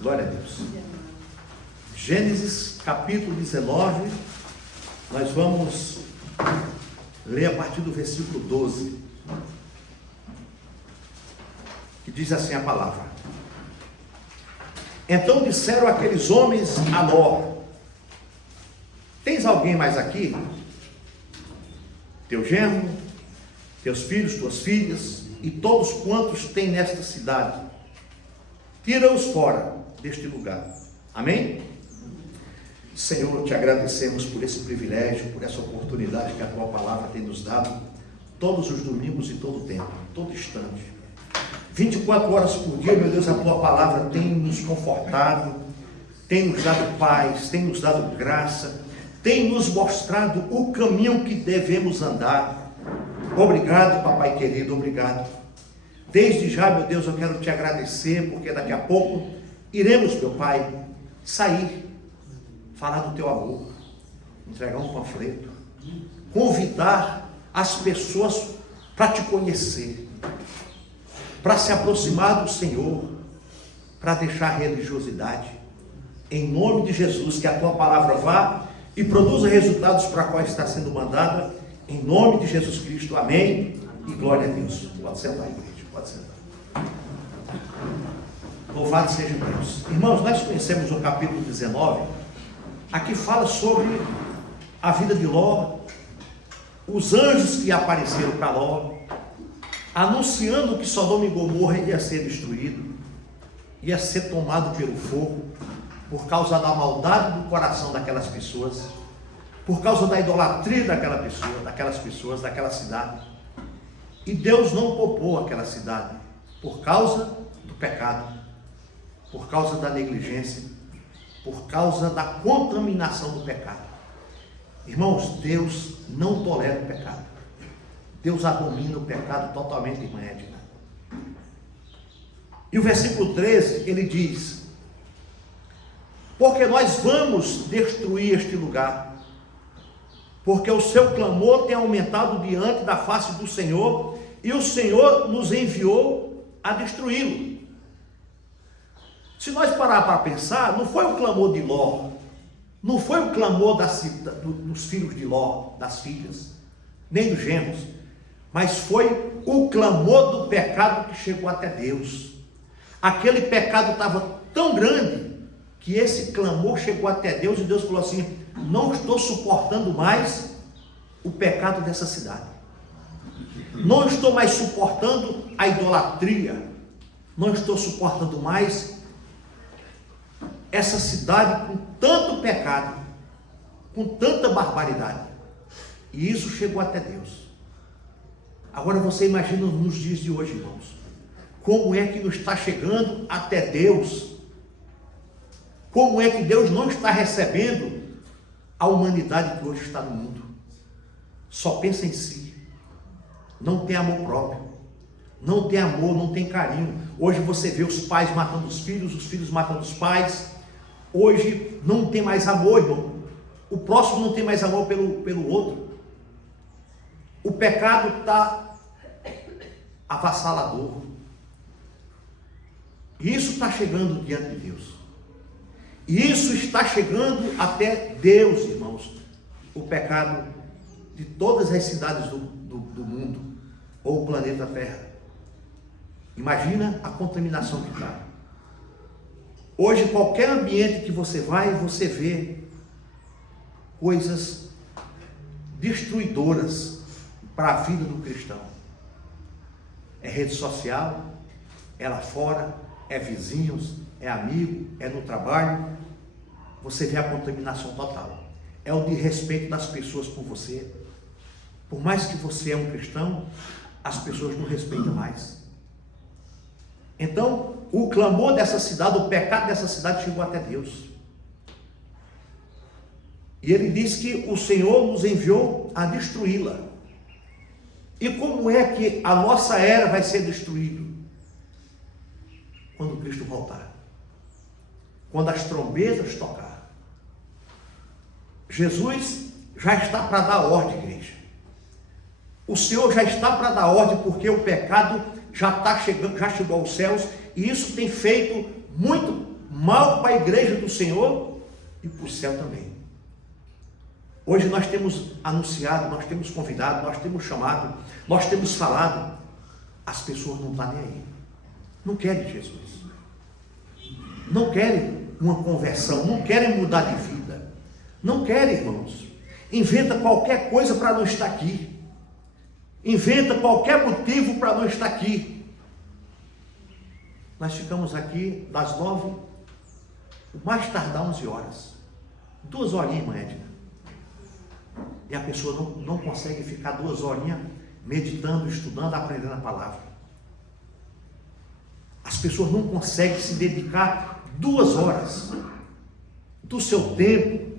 Glória a Deus. Gênesis capítulo 19, nós vamos ler a partir do versículo 12, que diz assim a palavra: Então disseram aqueles homens a Ló: Tens alguém mais aqui? Teu genro, teus filhos, tuas filhas, e todos quantos têm nesta cidade, tira-os fora deste lugar. Amém? Senhor, te agradecemos por esse privilégio, por essa oportunidade que a tua palavra tem nos dado, todos os domingos e todo o tempo, todo instante. 24 horas por dia, meu Deus, a tua palavra tem nos confortado, tem nos dado paz, tem nos dado graça, tem nos mostrado o caminho que devemos andar. Obrigado, papai querido, obrigado. Desde já, meu Deus, eu quero te agradecer, porque daqui a pouco iremos, meu pai, sair, falar do teu amor, entregar um panfleto, convidar as pessoas para te conhecer, para se aproximar do Senhor, para deixar a religiosidade. Em nome de Jesus, que a tua palavra vá e produza resultados para a qual está sendo mandada, em nome de Jesus Cristo, amém, e glória a Deus. Pode sentar, igreja, pode sentar. Louvado seja Deus. Irmãos, nós conhecemos o capítulo 19, aqui fala sobre a vida de Ló, os anjos que apareceram para Ló, anunciando que Sodoma e Gomorra ia ser destruído, ia ser tomado pelo fogo, por causa da maldade do coração daquelas pessoas, por causa da idolatria daquelas pessoas, daquela cidade. E Deus não poupou aquela cidade, por causa do pecado, por causa da negligência, por causa da contaminação do pecado. Irmãos, Deus não tolera o pecado. Deus abomina o pecado totalmente, irmã Edna. E o versículo 13, ele diz: Porque nós vamos destruir este lugar, porque o seu clamor tem aumentado diante da face do Senhor, e o Senhor nos enviou a destruí-lo. Se nós parar para pensar, não foi o clamor de Ló, não foi o clamor dos filhos de Ló, das filhas, nem dos genros, mas foi o clamor do pecado que chegou até Deus. Aquele pecado estava tão grande que esse clamor chegou até Deus, e Deus falou assim: não estou suportando mais o pecado dessa cidade, não estou mais suportando a idolatria, não estou suportando mais essa cidade com tanto pecado, com tanta barbaridade. E isso chegou até Deus. Agora você imagina nos dias de hoje, irmãos, como é que não está chegando até Deus? Como é que Deus não está recebendo a humanidade que hoje está no mundo? Só pensa em si, não tem amor próprio, não tem amor, não tem carinho. Hoje você vê os pais matando os filhos matando os pais. Hoje não tem mais amor, irmão. O próximo não tem mais amor pelo outro. O pecado está avassalador. E isso está chegando diante de Deus. E isso está chegando até Deus, irmãos. O pecado de todas as cidades do mundo, ou o planeta Terra. Imagina a contaminação que está. Hoje, qualquer ambiente que você vai, você vê coisas destruidoras para a vida do cristão. É rede social, é lá fora, é vizinhos, é amigo, é no trabalho. Você vê a contaminação total. É o desrespeito das pessoas por você. Por mais que você é um cristão, as pessoas não respeitam mais. Então, o clamor dessa cidade, o pecado dessa cidade chegou até Deus. E ele diz que o Senhor nos enviou a destruí-la. E como é que a nossa era vai ser destruída? Quando Cristo voltar. Quando as trombetas tocar. Jesus já está para dar ordem, igreja. O Senhor já está para dar ordem, porque o pecado já está chegando, já chegou aos céus, e isso tem feito muito mal para a igreja do Senhor e para o céu também. Hoje nós temos anunciado, nós temos convidado, nós temos chamado, nós temos falado, as pessoas não estão nem aí, não querem Jesus, não querem uma conversão, não querem mudar de vida, não querem, irmãos. Inventa qualquer coisa para não estar aqui, inventa qualquer motivo para não estar aqui. Nós ficamos aqui das 9, mais tardar 11 horas, 2 horinhas, irmã Edna, e a pessoa não consegue ficar 2 horinhas meditando, estudando, aprendendo a palavra. As pessoas não conseguem se dedicar 2 horas do seu tempo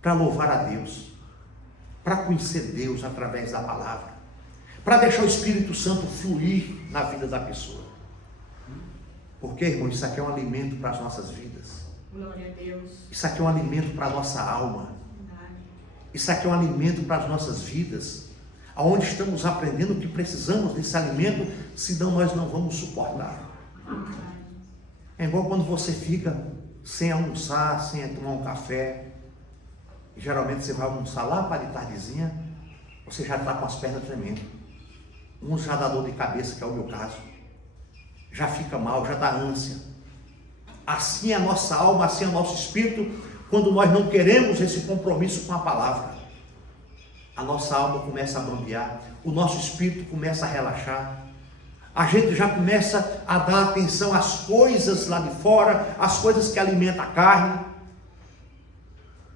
para louvar a Deus, para conhecer Deus através da palavra, para deixar o Espírito Santo fluir na vida da pessoa. Porque, irmão, isso aqui é um alimento para as nossas vidas. Glória a Deus. Isso aqui é um alimento para a nossa alma. Isso aqui é um alimento para as nossas vidas, aonde estamos aprendendo que precisamos desse alimento, senão nós não vamos suportar. É igual quando você fica sem almoçar, sem tomar um café. Geralmente você vai almoçar lá para de tardezinha, você já está com as pernas tremendo. Uns já dá dor de cabeça, que é o meu caso. Já fica mal, já dá ânsia. Assim é a nossa alma, assim é o nosso espírito, quando nós não queremos esse compromisso com a palavra. A nossa alma começa a bambear, o nosso espírito começa a relaxar. A gente já começa a dar atenção às coisas lá de fora, às coisas que alimentam a carne,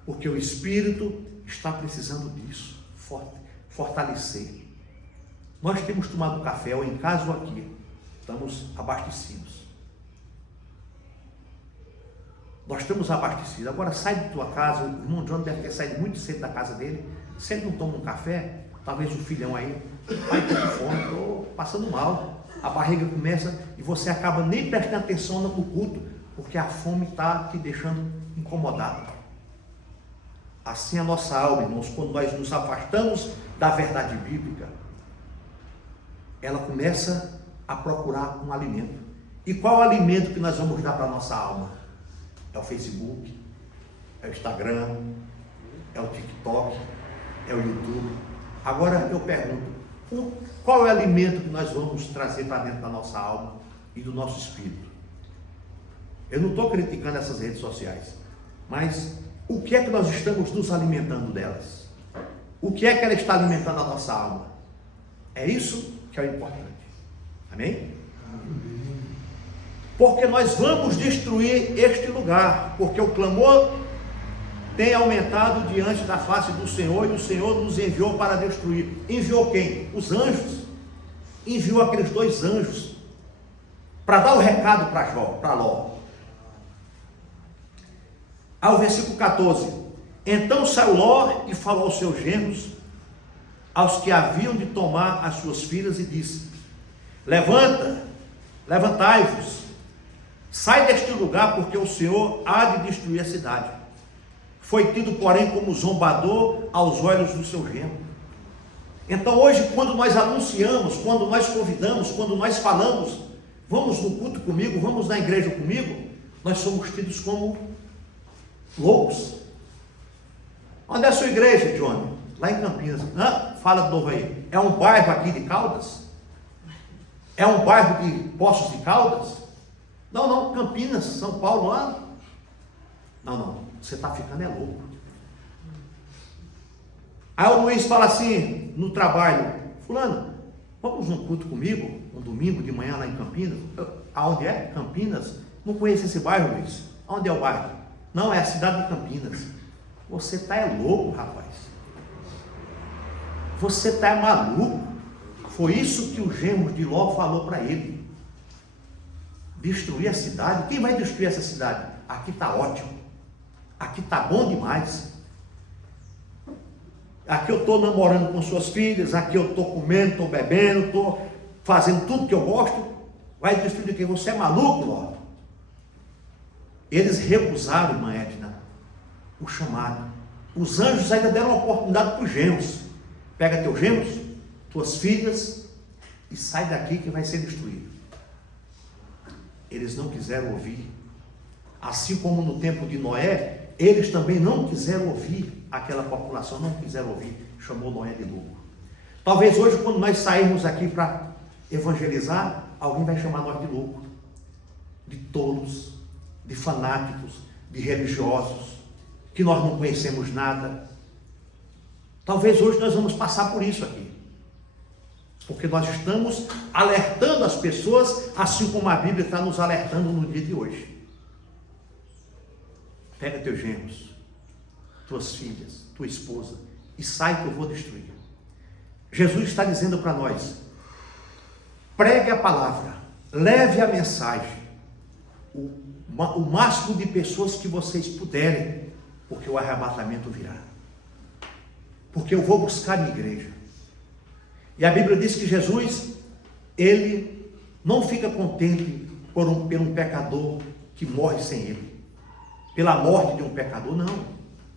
porque o espírito está precisando disso, fortalecer. Nós temos tomado café, ou em casa ou aqui, estamos abastecidos. Nós estamos abastecidos. Agora sai de tua casa, o irmão John deve ter saído muito cedo da casa dele. Se ele não toma um café, talvez o filhão aí, pai, estou com fome, estou passando mal. A barriga começa e você acaba nem prestando atenção no culto, porque a fome está te deixando incomodado. Assim a nossa alma, irmãos, quando nós nos afastamos da verdade bíblica, ela começa a procurar um alimento. E qual é o alimento que nós vamos dar para a nossa alma? É o Facebook, é o Instagram, é o TikTok, é o YouTube. Agora eu pergunto, qual é o alimento que nós vamos trazer para dentro da nossa alma e do nosso espírito? Eu não estou criticando essas redes sociais, mas o que é que nós estamos nos alimentando delas? O que é que ela está alimentando a nossa alma? É isso que é o importante. Amém? Porque nós vamos destruir este lugar, porque o clamor tem aumentado diante da face do Senhor, e o Senhor nos enviou para destruir. Enviou quem? Os anjos. Enviou aqueles 2 anjos para dar o recado para Ló. Ao versículo 14: então saiu Ló e falou aos seus genros, aos que haviam de tomar as suas filhas, e disse: levantai-vos, sai deste lugar, porque o Senhor há de destruir a cidade. Foi tido, porém, como zombador aos olhos do seu genro. Então hoje, quando nós anunciamos, quando nós convidamos, quando nós falamos, vamos no culto comigo, vamos na igreja comigo, nós somos tidos como loucos. Onde é a sua igreja, Johnny? Lá em Campinas. Fala de novo aí. É um bairro aqui de Caldas? É um bairro de Poços de Caldas? Não, Campinas, São Paulo, lá. Não, você está ficando louco. Aí o Luiz fala assim, no trabalho: fulano, vamos num culto comigo, um domingo de manhã lá em Campinas. Aonde é? Campinas? Não conheço esse bairro, Luiz. Aonde é o bairro? Não, é a cidade de Campinas. Você está louco, rapaz. Você está maluco. Foi isso que o genro de Ló falou para ele. Destruir a cidade? Quem vai destruir essa cidade? Aqui está ótimo. Aqui está bom demais. Aqui eu estou namorando com suas filhas, aqui eu estou comendo, estou bebendo, estou fazendo tudo que eu gosto. Vai destruir de quem? Você é maluco, Ló? Eles recusaram, irmã Edna, o chamado. Os anjos ainda deram uma oportunidade para os genros. Pega teus genros, tuas filhas, e sai daqui que vai ser destruído. eles não quiseram ouvir. Assim como no tempo de Noé, eles também não quiseram ouvir, aquela população não quiseram ouvir, chamou Noé de louco. Talvez hoje, quando nós sairmos aqui para evangelizar, alguém vai chamar nós de louco, de tolos, de fanáticos, de religiosos, que nós não conhecemos nada. Talvez hoje nós vamos passar por isso aqui, porque nós estamos alertando as pessoas, assim como a Bíblia está nos alertando no dia de hoje. Pega teus genros, tuas filhas, tua esposa, e sai que eu vou destruir. Jesus está dizendo para nós: pregue a palavra, leve a mensagem, o máximo de pessoas que vocês puderem, porque o arrebatamento virá. Porque eu vou buscar minha igreja. E a Bíblia diz que Jesus, ele não fica contente por um pecador que morre sem ele. Pela morte de um pecador, não.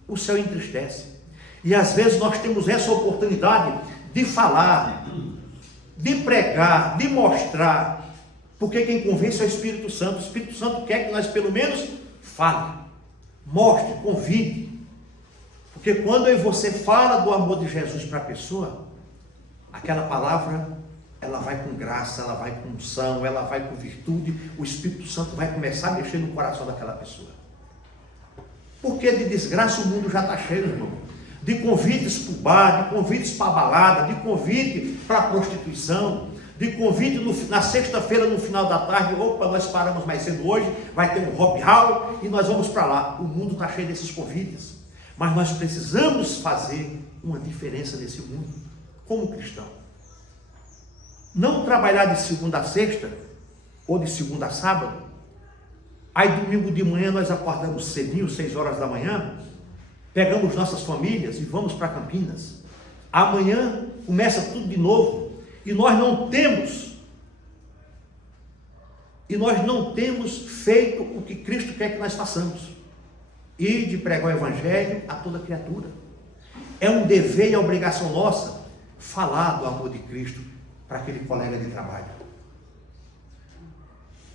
O céu entristece. E às vezes nós temos essa oportunidade de falar, de pregar, de mostrar, porque quem convence é o Espírito Santo. O Espírito Santo quer que nós pelo menos fale, mostre, convide. Porque quando eu e você fala do amor de Jesus para a pessoa, aquela palavra, ela vai com graça, ela vai com unção, ela vai com virtude, o Espírito Santo vai começar a mexer no coração daquela pessoa. Porque de desgraça o mundo já está cheio, irmão. De convites para o bar, de convites para a balada, de convite para a prostituição, de convite na sexta-feira, no final da tarde. Opa, nós paramos mais cedo hoje, vai ter um happy hour e nós vamos para lá. O mundo está cheio desses convites. Mas nós precisamos fazer uma diferença nesse mundo, como cristão. Não trabalhar de segunda a sexta, ou de segunda a sábado. Aí domingo de manhã nós acordamos cedinho, 6 horas da manhã, pegamos nossas famílias e vamos para Campinas. Amanhã começa tudo de novo, e nós não temos feito o que Cristo quer que nós façamos, e de pregar o Evangelho a toda criatura. É um dever e obrigação nossa falar do amor de Cristo para aquele colega de trabalho,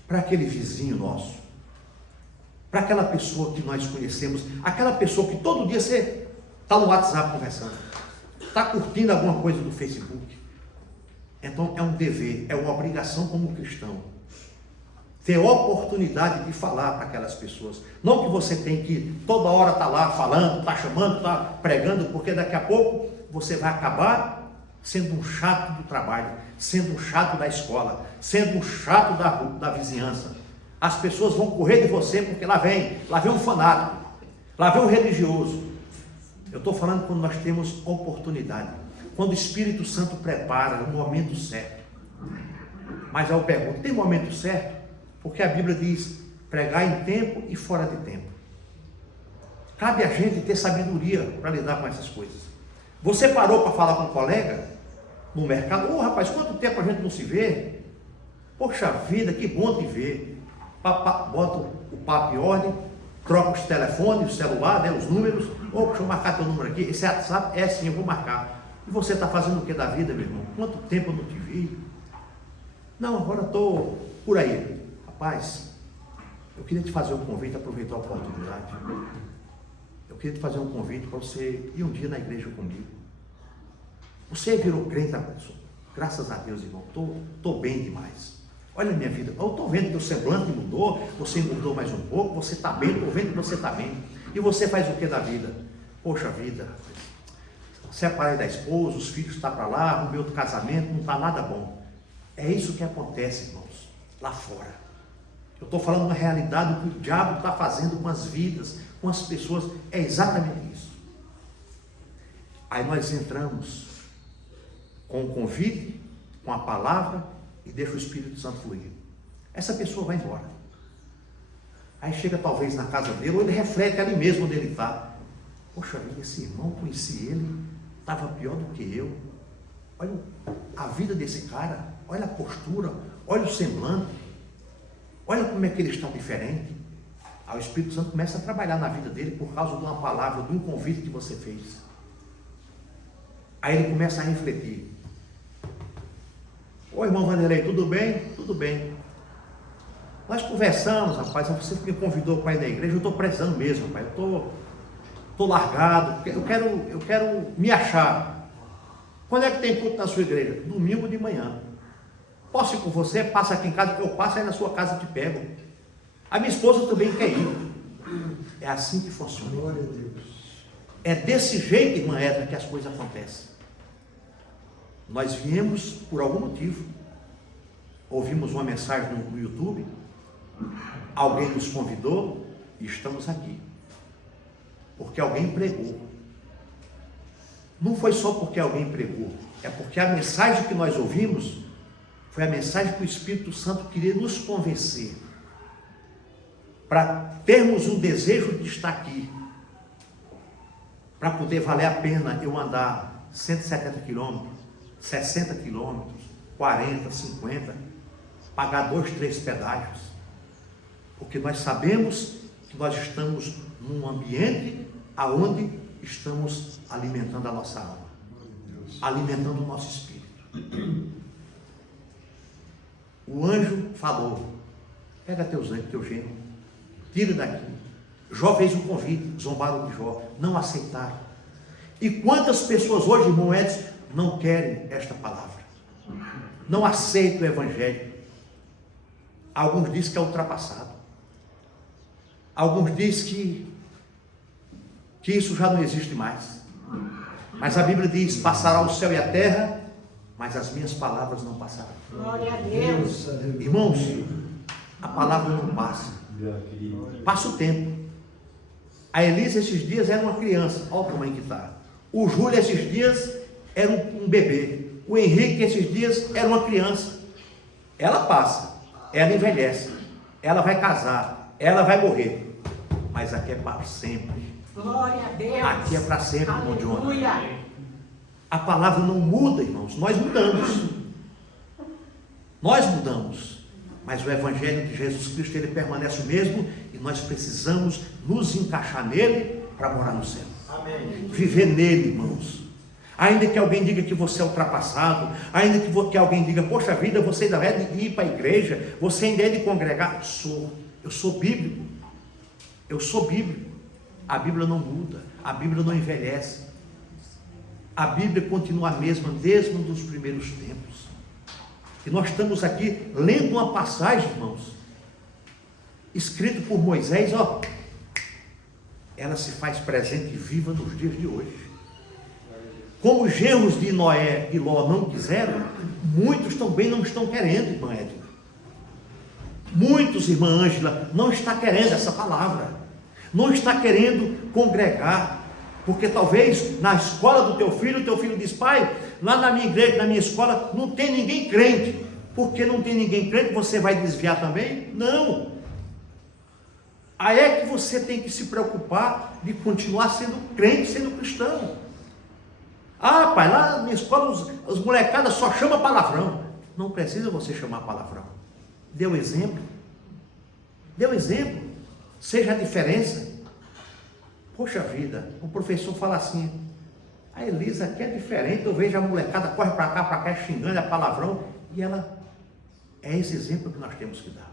para aquele vizinho nosso, para aquela pessoa que nós conhecemos, aquela pessoa que todo dia você está no WhatsApp conversando, está curtindo alguma coisa do Facebook. Então é um dever, é uma obrigação como cristão, ter oportunidade de falar para aquelas pessoas. Não que você tem que toda hora estar lá falando, está chamando, está pregando, porque daqui a pouco você vai acabar sendo um chato do trabalho, sendo um chato da escola, sendo um chato da vizinhança. As pessoas vão correr de você porque lá vem um fanático, lá vem um religioso. Eu estou falando quando nós temos oportunidade, quando o Espírito Santo prepara o momento certo. Mas eu pergunto, tem momento certo? Porque a Bíblia diz, pregar em tempo e fora de tempo. Cabe a gente ter sabedoria para lidar com essas coisas. Você parou para falar com um colega no mercado? Ô rapaz, quanto tempo a gente não se vê? Poxa vida, que bom te ver. Bota o papo em ordem, troca os telefones, o celular, né, os números. Ô, deixa eu marcar teu número aqui. Esse é WhatsApp? É sim, eu vou marcar. E você está fazendo o que da vida, meu irmão? Quanto tempo eu não te vi? Não, agora estou por aí. Rapaz, eu queria te fazer um convite, aproveitar a oportunidade. Eu queria te fazer um convite para você ir um dia na igreja comigo. Você virou crente, graças a Deus, irmão. Estou bem demais. Olha a minha vida, eu estou vendo que o semblante mudou, você mudou mais um pouco, você está bem, estou vendo que você está bem. E você faz o que da vida? Poxa vida, separei da esposa, os filhos estão para lá, arrumei outro casamento, não está nada bom. É isso que acontece, irmãos, lá fora. Eu estou falando uma realidade, o que o diabo está fazendo com as vidas, com as pessoas, é exatamente isso. Aí nós entramos com o convite, com a palavra, e deixa o Espírito Santo fluir. Essa pessoa vai embora. Aí chega talvez na casa dele, ou ele reflete ali mesmo onde ele está. Poxa vida, esse irmão, conheci ele, estava pior do que eu. Olha a vida desse cara, olha a postura, olha o semblante, olha como é que ele está diferente. Aí o Espírito Santo começa a trabalhar na vida dele por causa de uma palavra, de um convite que você fez. Aí ele começa a refletir. Oi, irmão Vanderlei, tudo bem? Tudo bem. Nós conversamos, rapaz, você que me convidou para ir na igreja, eu estou precisando mesmo, rapaz, eu estou largado, eu quero me achar. Quando é que tem culto na sua igreja? Domingo de manhã. Posso ir com você? Passa aqui em casa, eu passo aí na sua casa e te pego. A minha esposa também quer ir. É assim que funciona. Glória a Deus. É desse jeito, irmã Edna, que as coisas acontecem. Nós viemos por algum motivo. Ouvimos uma mensagem no YouTube. Alguém nos convidou e estamos aqui. Porque alguém pregou. Não foi só porque alguém pregou. É porque a mensagem que nós ouvimos foi a mensagem que o Espírito Santo queria nos convencer. Para termos um desejo de estar aqui. Para poder valer a pena eu andar 170 quilômetros, 60 quilômetros, 40, 50, pagar 2, 3 pedágios. Porque nós sabemos que nós estamos num ambiente aonde estamos alimentando a nossa alma, alimentando o nosso espírito. O anjo falou: pega teus anjos, teu genro, tira daqui. Jó fez um convite, zombaram de Jó, não aceitaram. E quantas pessoas hoje, irmão Edson, não querem esta palavra, não aceitam o evangelho. Alguns dizem que é ultrapassado, alguns dizem que isso já não existe mais. Mas a Bíblia diz: passará o céu e a terra, mas as minhas palavras não passarão. Glória a Deus. Irmãos, a palavra não passa, passa o tempo. A Elisa esses dias era uma criança, olha o tamanho que está. O Júlio esses dias era um bebê. O Henrique esses dias era uma criança. Ela passa, ela envelhece, ela vai casar, ela vai morrer. Mas aqui é para sempre. Glória a Deus. Aqui é para sempre, irmão Jonathan. Aleluia. A palavra não muda, irmãos, nós mudamos. Nós mudamos. Mas o Evangelho de Jesus Cristo, ele permanece o mesmo, e nós precisamos nos encaixar nele para morar no céu. Amém. Viver nele, irmãos. Ainda que alguém diga que você é ultrapassado, ainda que alguém diga: poxa vida, você ainda é de ir para a igreja, você ainda é de congregar. Eu sou bíblico. Eu sou bíblico. A Bíblia não muda, a Bíblia não envelhece. A Bíblia continua a mesma desde um dos primeiros tempos. E nós estamos aqui lendo uma passagem, irmãos, escrito por Moisés, ó. Ela se faz presente e viva nos dias de hoje. Como os genros de Noé e Ló não quiseram, muitos também não estão querendo, irmã Edna. Muitos, irmã Ângela, não está querendo essa palavra. Não está querendo congregar. Porque talvez na escola do teu filho diz: pai, lá na minha igreja, na minha escola, não tem ninguém crente. Porque não tem ninguém crente, você vai desviar também? Não. Aí é que você tem que se preocupar de continuar sendo crente, sendo cristão. Ah, pai, lá na minha escola as molecadas só chamam palavrão. Não precisa você chamar palavrão. Dê o exemplo. Dê o exemplo. Seja a diferença. Poxa vida, o professor fala assim: a Elisa aqui é diferente, eu vejo a molecada corre para cá, xingando, é palavrão, e ela, é esse exemplo que nós temos que dar.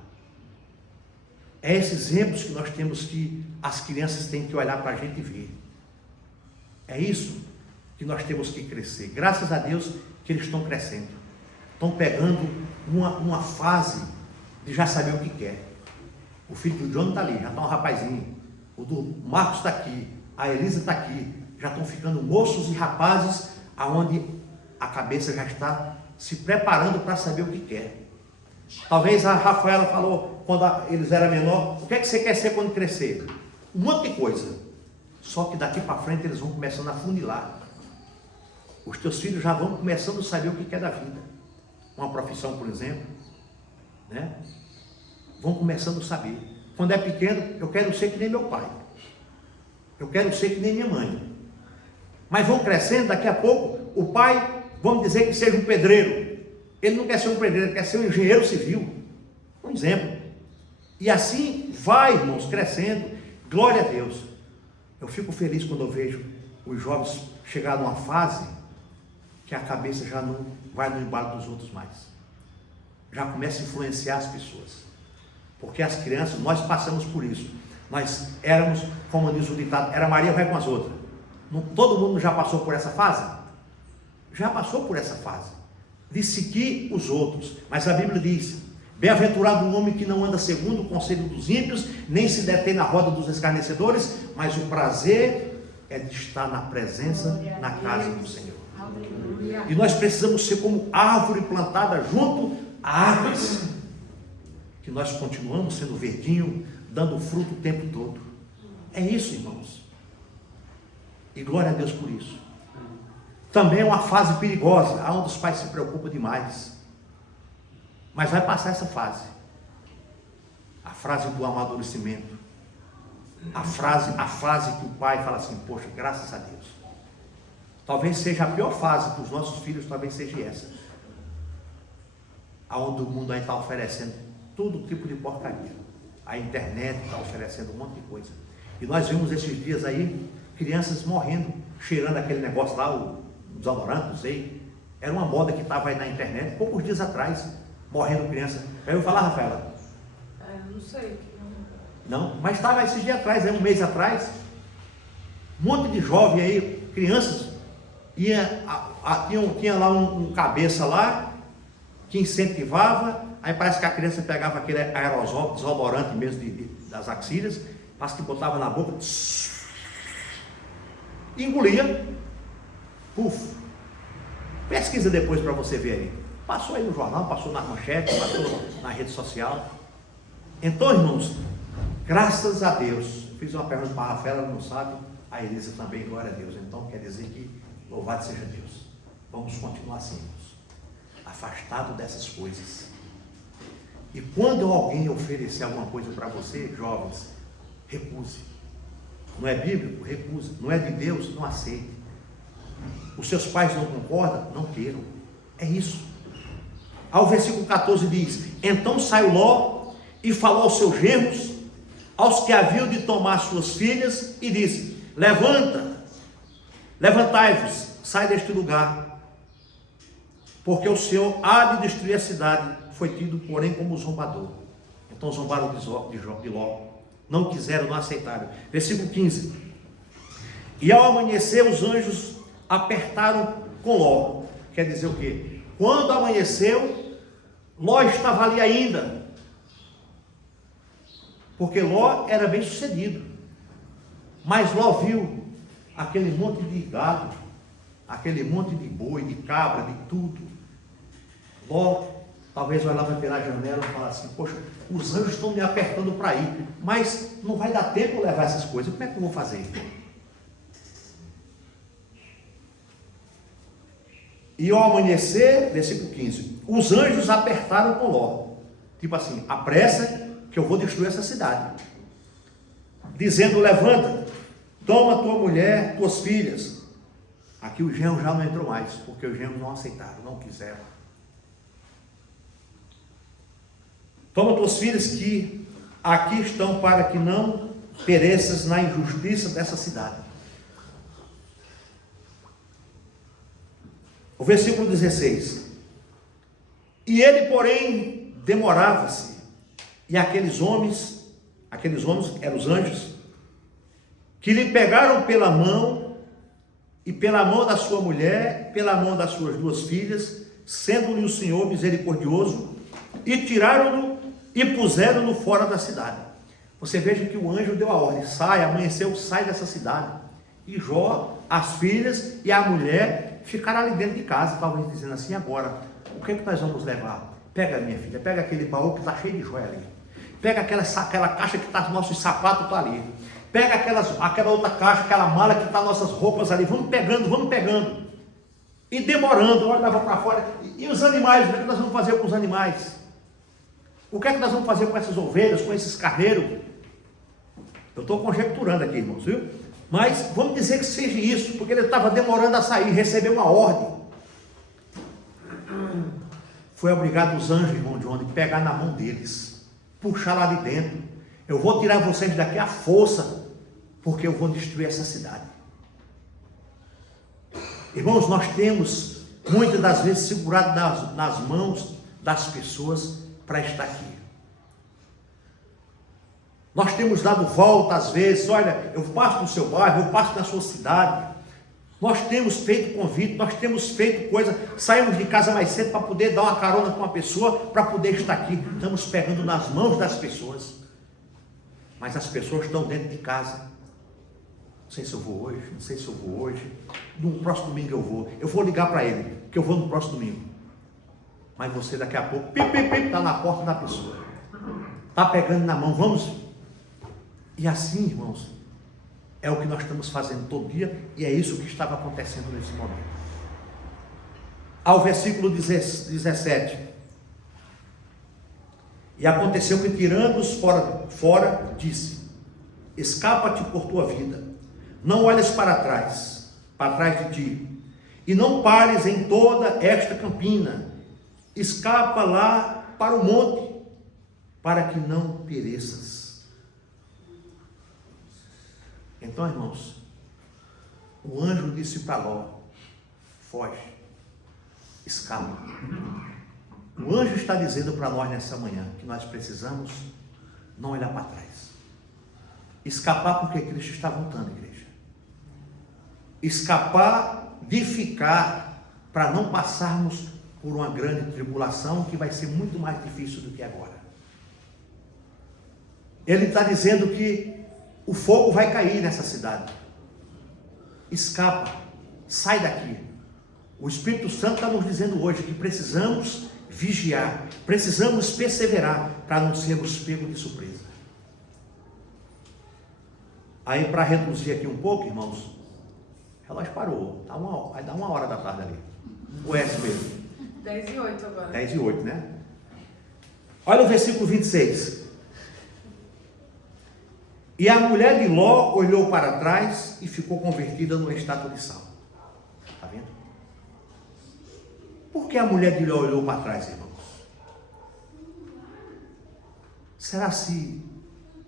É esses exemplos que nós temos que, as crianças têm que olhar para a gente e ver. É isso que nós temos que crescer. Graças a Deus que eles estão crescendo. Estão pegando uma fase de já saber o que quer. O filho do John está ali, já está um rapazinho. O do Marcos está aqui, a Elisa está aqui, já estão ficando moços e rapazes, aonde a cabeça já está se preparando para saber o que quer. Talvez a Rafaela falou, quando eles eram menor: o que é que você quer ser quando crescer? Um monte de coisa. Só que daqui para frente eles vão começando a funilar. Os teus filhos já vão começando a saber o que quer da vida. Uma profissão, por exemplo, né? Vão começando a saber. Quando é pequeno, eu quero ser que nem meu pai. Eu quero ser que nem minha mãe. Mas vão crescendo, daqui a pouco, o pai, vamos dizer que seja um pedreiro. Ele não quer ser um pedreiro, ele quer ser um engenheiro civil. Um exemplo. E assim vai, irmãos, crescendo. Glória a Deus. Eu fico feliz quando eu vejo os jovens chegar numa fase que a cabeça já não vai no embalo dos outros mais. Já começa a influenciar as pessoas. Porque as crianças, nós passamos por isso. Nós éramos, como diz o ditado, era Maria vai com as outras. Todo mundo já passou por essa fase? Já passou por essa fase. De seguir os outros. Mas a Bíblia diz: bem-aventurado o homem que não anda segundo o conselho dos ímpios, nem se detém na roda dos escarnecedores, mas o prazer é de estar na presença, na casa do Senhor. Aleluia. E nós precisamos ser como árvore plantada junto a águas, que nós continuamos sendo verdinho, dando fruto o tempo todo. É isso, irmãos. E glória a Deus por isso. Também é uma fase perigosa, onde os pais se preocupam demais. Mas vai passar essa fase. A fase do amadurecimento. A fase que o pai fala assim: poxa, graças a Deus. Talvez seja a pior fase dos nossos filhos, talvez seja essa. Aonde o mundo aí está oferecendo todo tipo de porcaria. A internet está oferecendo um monte de coisa. E nós vimos esses dias aí, crianças morrendo, cheirando aquele negócio lá, o desodorante, não sei. Era uma moda que estava aí na internet, poucos dias atrás, morrendo criança. Já ouviu falar, Rafaela? Não sei. Não, mas estava esses dias atrás, um mês atrás, um monte de jovem aí, crianças, tinha lá um cabeça lá, que incentivava, aí parece que a criança pegava aquele aerosol, desodorante mesmo das axilas, parece que botava na boca, engolia, puf. Pesquisa depois para você ver aí. Passou aí no jornal, passou nas manchetes, passou na rede social. Então, irmãos, graças a Deus, fiz uma pergunta para a Rafaela, ela não sabe, a Elisa também, glória a Deus. Então quer dizer que louvado seja Deus. Vamos continuar assim, irmãos, afastado dessas coisas. E quando alguém oferecer alguma coisa para você, jovens, recuse. Não é bíblico? Recuse. Não é de Deus? Não aceite. Os seus pais não concordam? Não queiram. É isso. Ao versículo 14 diz: então saiu Ló e falou aos seus genros, aos que haviam de tomar suas filhas, e disse: levantai-vos, sai deste lugar, porque o Senhor há de destruir a cidade. Foi tido, porém, como zombador. Então zombaram de Ló, não quiseram, não aceitaram. Versículo 15: e ao amanhecer os anjos apertaram com Ló. Quer dizer o quê? Quando amanheceu, Ló estava ali ainda, porque Ló era bem sucedido, mas Ló viu aquele monte de gado, aquele monte de boi, de cabra, de tudo. Ló talvez olhava pela janela e falava assim: poxa, os anjos estão me apertando para ir, mas não vai dar tempo levar essas coisas, como é que eu vou fazer? E ao amanhecer, versículo 15, os anjos apertaram com Ló, tipo assim: apressa que eu vou destruir essa cidade, dizendo: levanta, toma tua mulher, tuas filhas. Aqui o genro já não entrou mais, porque os genros não aceitaram, não quiseram. Toma tuas filhas que aqui estão, para que não pereças na injustiça dessa cidade. O versículo 16: e ele, porém, demorava-se, e aqueles homens eram os anjos, que lhe pegaram pela mão, e pela mão da sua mulher, pela mão das suas duas filhas, sendo-lhe o Senhor misericordioso, e tiraram-no e puseram-no fora da cidade. Você veja que o anjo deu a ordem: sai, amanheceu, sai dessa cidade. E Jó, as filhas e a mulher ficaram ali dentro de casa, talvez dizendo assim: agora, o que é que nós vamos levar? Pega, minha filha, pega aquele baú que está cheio de joia ali. Pega aquela caixa que está, nossos sapatos está ali. Pega aquela outra caixa, aquela mala que está nossas roupas ali. Vamos pegando. E demorando, olha, leva para fora. E os animais, o que é que nós vamos fazer com os animais? O que é que nós vamos fazer com essas ovelhas, com esses carneiros? Eu estou conjecturando aqui, irmãos, viu? Mas vamos dizer que seja isso, porque ele estava demorando a sair, recebeu uma ordem. Foi obrigado os anjos, irmão Johnny, pegar na mão deles, puxar lá de dentro. Eu vou tirar vocês daqui à força, porque eu vou destruir essa cidade. Irmãos, nós temos muitas das vezes segurado nas mãos das pessoas para estar aqui. Nós temos dado volta às vezes, olha, eu passo no seu bairro, eu passo na sua cidade. Nós temos feito convite, nós temos feito coisa, saímos de casa mais cedo para poder dar uma carona com uma pessoa, para poder estar aqui. Estamos pegando nas mãos das pessoas. Mas as pessoas estão dentro de casa. Não sei se eu vou hoje, não sei se eu vou hoje. No próximo domingo eu vou. Eu vou ligar para ele, que eu vou no próximo domingo. Mas você daqui a pouco, está na porta da pessoa. Está pegando na mão, vamos. E assim, irmãos, é o que nós estamos fazendo todo dia, e é isso que estava acontecendo nesse momento. Ao versículo 17. E aconteceu que, tirando-os fora, disse: escapa-te por tua vida, não olhes para trás de ti, e não pares em toda esta campina, escapa lá para o monte, para que não pereças. Então, irmãos, o anjo disse para Ló: foge, escapa. O anjo está dizendo para nós nessa manhã que nós precisamos não olhar para trás. Escapar porque Cristo está voltando, igreja. Escapar de ficar para não passarmos por uma grande tribulação que vai ser muito mais difícil do que agora. Ele está dizendo que o fogo vai cair nessa cidade. Escapa, sai daqui. O Espírito Santo está nos dizendo hoje que precisamos vigiar, precisamos perseverar para não sermos pegos de surpresa. Aí, para reduzir aqui um pouco, irmãos, o relógio parou, vai dar 1h da tarde ali. O S mesmo. 10:08 agora. 10:08, né? Olha o versículo 26. E a mulher de Ló olhou para trás e ficou convertida numa estátua de sal. Está vendo? Por que a mulher de Ló olhou para trás, irmãos? Será se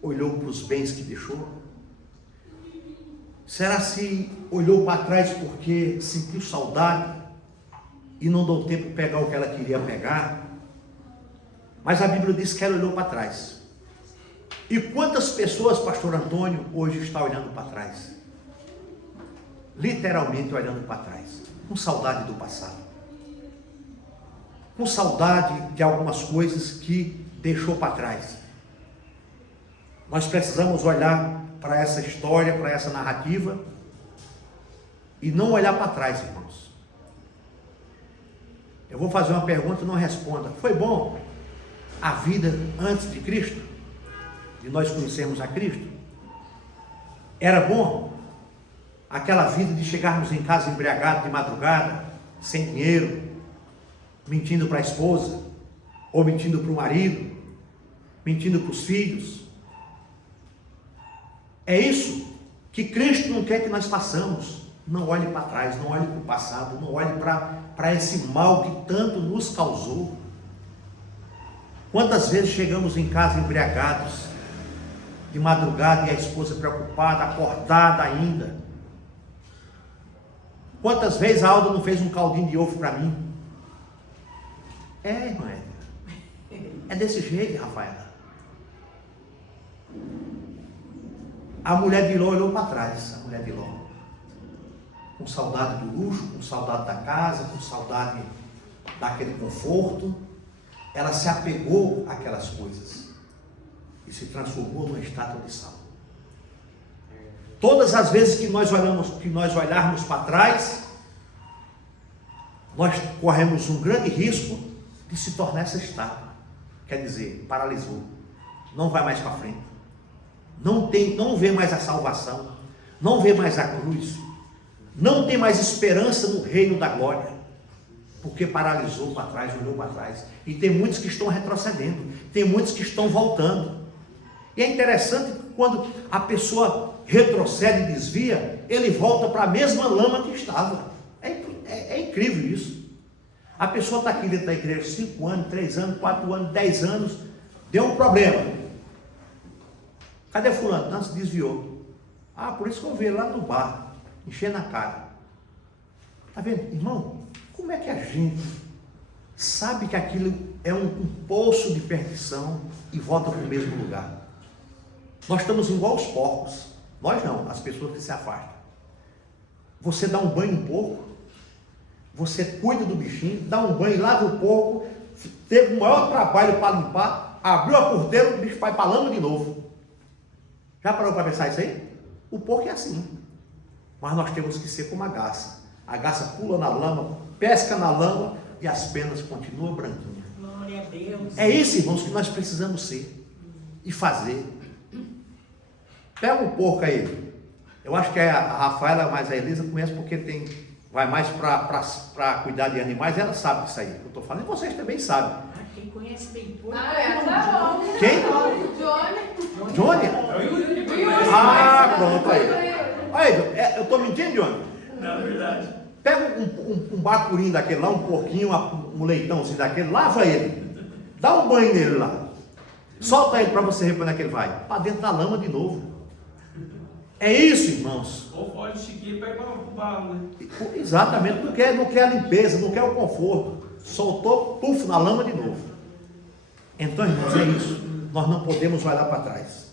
olhou para os bens que deixou? Será se olhou para trás porque sentiu saudade e não deu tempo de pegar o que ela queria pegar? Mas a Bíblia diz que ela olhou para trás. E quantas pessoas, pastor Antônio, hoje está olhando para trás? Literalmente olhando para trás, com saudade do passado, com saudade de algumas coisas que deixou para trás. Nós precisamos olhar para essa história, para essa narrativa, e não olhar para trás, irmãos. Eu vou fazer uma pergunta e não responda. Foi bom a vida antes de Cristo? De nós conhecermos a Cristo? Era bom aquela vida de chegarmos em casa embriagados de madrugada, sem dinheiro, mentindo para a esposa, ou mentindo para o marido, mentindo para os filhos? É isso que Cristo não quer que nós façamos. Não olhe para trás, não olhe para o passado, não olhe para esse mal que tanto nos causou. Quantas vezes chegamos em casa embriagados, de madrugada, e a esposa preocupada, acordada ainda? Quantas vezes a Alda não fez um caldinho de ovo para mim? Irmã Edna, é desse jeito, Rafaela. A mulher de Ló olhou para trás, a mulher de Ló, com saudade do luxo, com saudade da casa, com saudade daquele conforto. Ela se apegou àquelas coisas e se transformou numa estátua de sal. Todas as vezes que nós olharmos para trás, nós corremos um grande risco de se tornar essa estátua. Quer dizer, paralisou, não vai mais para frente, não vê mais a salvação, não vê mais a cruz, não tem mais esperança no reino da glória, porque paralisou para trás, olhou para trás. E tem muitos que estão retrocedendo, tem muitos que estão voltando. E é interessante que quando a pessoa retrocede e desvia, ele volta para a mesma lama que estava. É incrível isso. A pessoa está aqui dentro da igreja 5 anos, 3 anos, 4 anos, 10 anos, deu um problema. Cadê fulano? Não, se desviou. Por isso que eu vejo lá no bar, enchendo a cara. Está vendo, irmão? Como é que a gente sabe que aquilo é um poço de perdição e volta para o mesmo lugar? Nós estamos igual os porcos. Nós não, as pessoas que se afastam. Você dá um banho no porco, você cuida do bichinho, dá um banho, lava o porco, teve o maior trabalho para limpar, abriu a porteira, o bicho vai para a lama de novo. Já parou para pensar isso aí? O porco é assim. Mas nós temos que ser como a garça. A garça pula na lama, pesca na lama e as penas continuam branquinhas. Glória a Deus. É isso, irmãos, que nós precisamos ser e fazer. Pega um porco aí. Eu acho que a Rafaela, mas a Elisa conhece porque vai mais para cuidar de animais, ela sabe disso aí. Eu estou falando, e vocês também sabem. Quem conhece bem porco. Tá bom. Quem? Johnny. Johnny? Ah, pronto aí. Aí, eu estou mentindo, Johnny? Na verdade. Pega um bacurinho daquele lá, um porquinho, um leitãozinho daquele, lava ele. Dá um banho nele lá. Solta ele para você ver para onde é que ele vai. Para dentro da lama de novo. É isso, irmãos. Ou pode seguir para ir para o barro, né? Exatamente, não quer a limpeza, não quer o conforto. Soltou, puf, na lama de novo. Então, irmãos, é isso. Nós não podemos olhar para trás.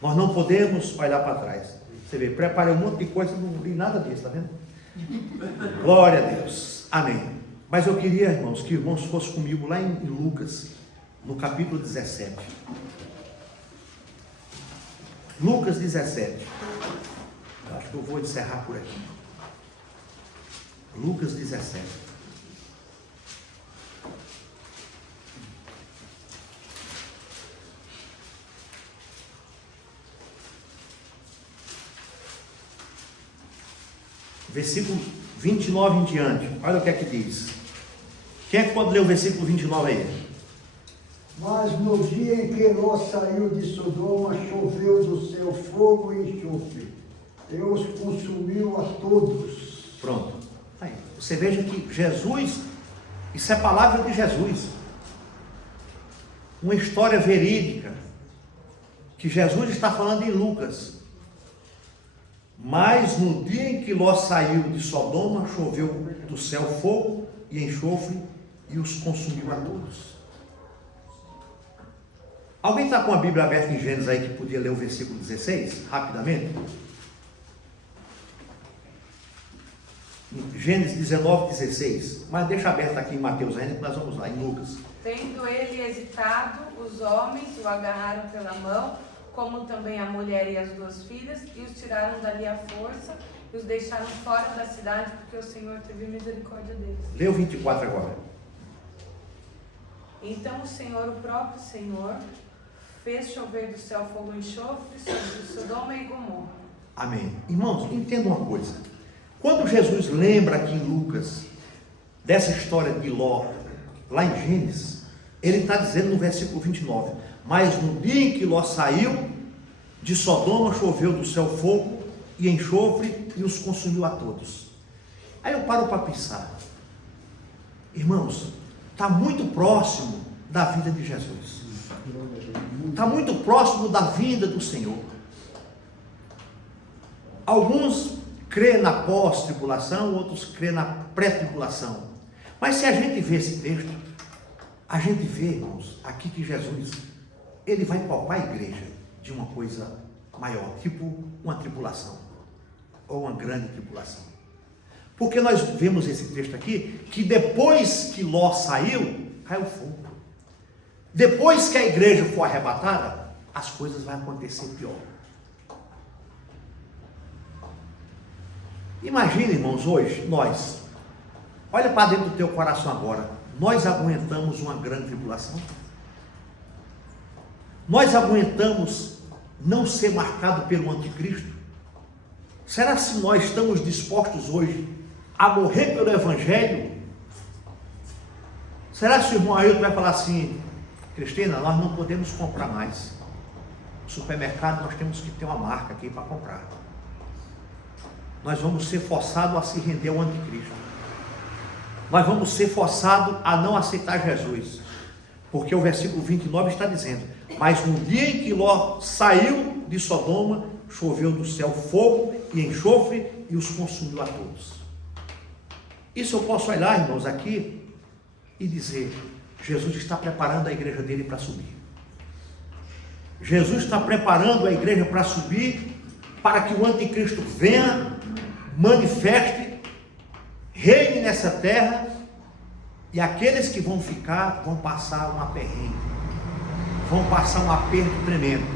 Nós não podemos olhar para trás. Você vê, preparei um monte de coisa, não li nada disso, está vendo? Glória a Deus. Amém. Mas eu queria, irmãos, que irmãos fossem comigo lá em Lucas, no capítulo 17. Lucas 17. Acho que eu vou encerrar por aqui. Lucas 17. Versículo 29 em diante. Olha o que é que diz. Quem é que pode ler o versículo 29 aí? Mas no dia em que Ló saiu de Sodoma, choveu do céu fogo e enxofre. Deus consumiu a todos. Pronto. Aí, você veja que Jesus, isso é palavra de Jesus. Uma história verídica, que Jesus está falando em Lucas. Mas no dia em que Ló saiu de Sodoma, choveu do céu fogo e enxofre e os consumiu a todos. Alguém está com a Bíblia aberta em Gênesis aí que podia ler o versículo 16, rapidamente? Gênesis 19, 16. Mas deixa aberto aqui em Mateus ainda, que nós vamos lá, em Lucas. Tendo ele hesitado, os homens o agarraram pela mão, como também a mulher e as duas filhas, e os tiraram dali à força, e os deixaram fora da cidade, porque o Senhor teve misericórdia deles. Lê o 24 agora. Então o Senhor, o próprio Senhor, fez chover do céu fogo e enxofre sobre Sodoma e Gomorra. Amém. Irmãos, entendam uma coisa. Quando Jesus lembra aqui em Lucas, dessa história de Ló, lá em Gênesis, ele está dizendo no versículo 29, mas no dia em que Ló saiu de Sodoma, choveu do céu fogo e enxofre e os consumiu a todos. Aí eu paro para pensar, irmãos, está muito próximo da vida de Jesus. Está muito próximo da vinda do Senhor. Alguns crê na pós-tribulação, outros crê na pré-tribulação. Mas se a gente vê esse texto, a gente vê, irmãos, aqui que Jesus, ele vai poupar a igreja de uma coisa maior, tipo uma tribulação, ou uma grande tribulação. Porque nós vemos esse texto aqui, que depois que Ló saiu, caiu fogo. Depois que a igreja for arrebatada, as coisas vão acontecer pior. Imagina, irmãos, hoje, nós, olha para dentro do teu coração agora, nós aguentamos uma grande tribulação? Nós aguentamos não ser marcado pelo anticristo? Será que nós estamos dispostos hoje a morrer pelo evangelho? Será que o irmão Ailton vai falar assim, Cristina, nós não podemos comprar mais. No supermercado nós temos que ter uma marca aqui para comprar. Nós vamos ser forçados a se render ao anticristo. Nós vamos ser forçados a não aceitar Jesus. Porque o versículo 29 está dizendo, mas no dia em que Ló saiu de Sodoma, choveu do céu fogo e enxofre e os consumiu a todos. Isso eu posso olhar, irmãos, aqui e dizer, Jesus está preparando a igreja dele para subir. Jesus está preparando a igreja para subir, para que o anticristo venha, manifeste, reine nessa terra, e aqueles que vão ficar vão passar um aperreio, vão passar um aperto tremendo,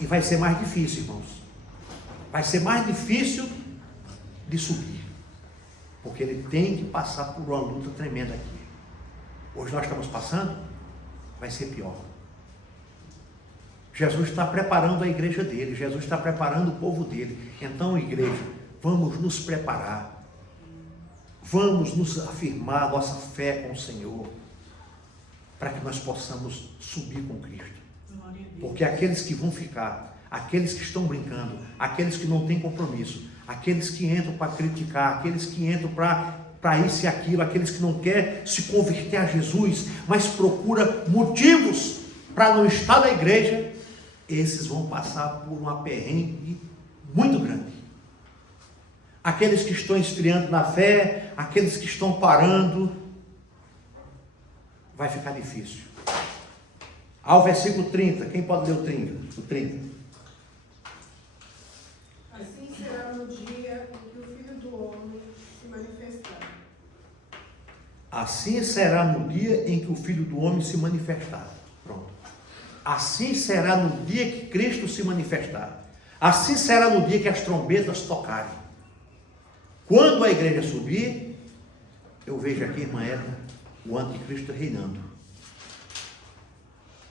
e vai ser mais difícil, irmãos, vai ser mais difícil de subir, porque ele tem que passar por uma luta tremenda aqui. Hoje nós estamos passando, vai ser pior. Jesus está preparando a igreja dele, Jesus está preparando o povo dele. Então, igreja, vamos nos preparar, vamos nos afirmar nossa fé com o Senhor, para que nós possamos subir com Cristo. Porque aqueles que vão ficar, aqueles que estão brincando, aqueles que não têm compromisso, aqueles que entram para criticar, aqueles que entram para isso e aquilo, aqueles que não querem se converter a Jesus, mas procura motivos para não estar na igreja, esses vão passar por um aperreio muito grande. Aqueles que estão esfriando na fé, aqueles que estão parando, vai ficar difícil. Ao versículo 30, quem pode ler o 30? O 30. Assim será no dia em que o Filho do Homem se manifestar. Assim será no dia em que o Filho do Homem se manifestar. Pronto. Assim será no dia que Cristo se manifestar. Assim será no dia que as trombetas tocarem. Quando a igreja subir, eu vejo aqui, irmã Edna, o anticristo reinando.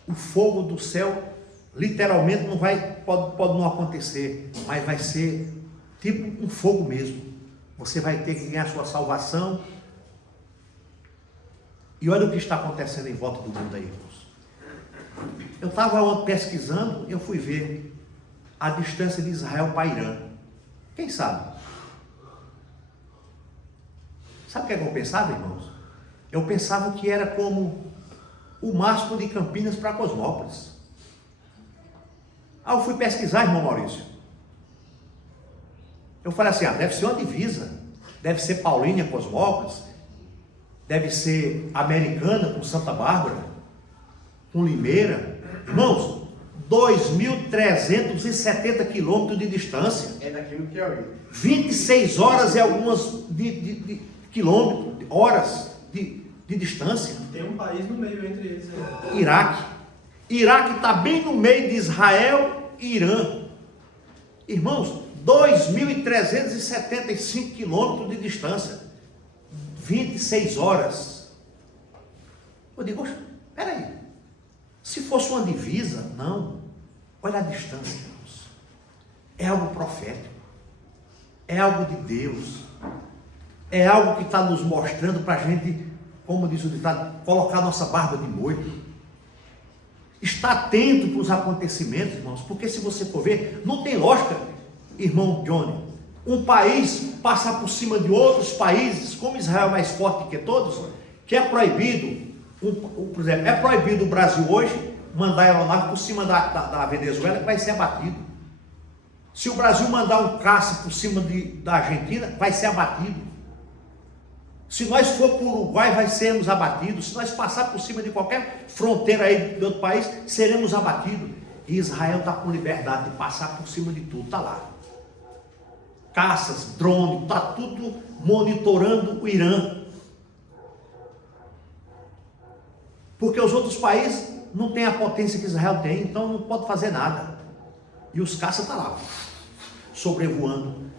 O fogo do céu, literalmente, pode não acontecer, mas vai ser tipo um fogo mesmo. Você vai ter que ganhar sua salvação. E olha o que está acontecendo em volta do mundo aí, irmãos. Eu estava pesquisando, eu fui ver a distância de Israel para Irã. Quem sabe? Sabe o que é que eu pensava, irmãos? Eu pensava que era como o máximo de Campinas para Cosmópolis. Aí eu fui pesquisar, irmão Maurício. Eu falei assim, deve ser uma divisa, deve ser Paulínia, Cosmópolis, deve ser Americana com Santa Bárbara, com Limeira. Irmãos, 2.370 quilômetros de distância. É daquilo que eu vi. 26 horas e algumas de quilômetros, horas de distância. Tem um país no meio entre eles. Iraque. Iraque está bem no meio de Israel e Irã. Irmãos, 2.375 quilômetros de distância. 26 horas. Eu digo, peraí. Se fosse uma divisa, não. Olha a distância, irmãos. É algo profético. É algo de Deus. É algo que está nos mostrando para a gente, como diz o ditado, colocar nossa barba de molho. Está atento para os acontecimentos, irmãos, porque se você for ver, não tem lógica, irmão Johnny, um país passar por cima de outros países, como Israel é mais forte que todos, que é proibido, por exemplo, é proibido o Brasil hoje mandar aeronave por cima da Venezuela, que vai ser abatido. Se o Brasil mandar um caça por cima da Argentina, vai ser abatido. Se nós for para o Uruguai, vai sermos abatidos. Se nós passar por cima de qualquer fronteira aí de outro país, seremos abatidos. E Israel está com liberdade de passar por cima de tudo, está lá. Caças, drone, está tudo monitorando o Irã. Porque os outros países não têm a potência que Israel tem, então não pode fazer nada. E os caças estão lá, sobrevoando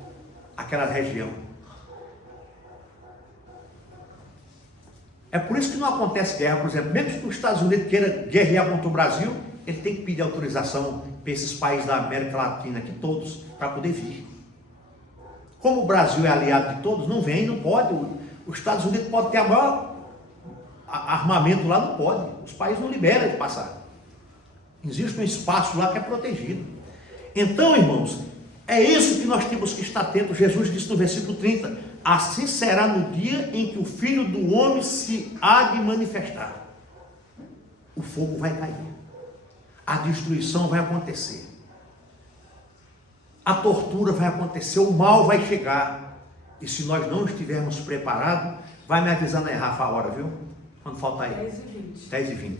aquela região. É por isso que não acontece guerra, por exemplo, mesmo que os Estados Unidos queira guerrear contra o Brasil, ele tem que pedir autorização para esses países da América Latina, aqui todos, para poder vir. Como o Brasil é aliado de todos, não vem, não pode. Os Estados Unidos pode ter a maior armamento lá, não pode. Os países não liberam de passar. Existe um espaço lá que é protegido. Então, irmãos, é isso que nós temos que estar atentos. Jesus disse no versículo 30, assim será no dia em que o Filho do Homem se há de manifestar. O fogo vai cair. A destruição vai acontecer. A tortura vai acontecer, o mal vai chegar. E se nós não estivermos preparados, vai me avisando aí, Rafa, a hora, viu? Quando faltar aí? 10h20. 10h20.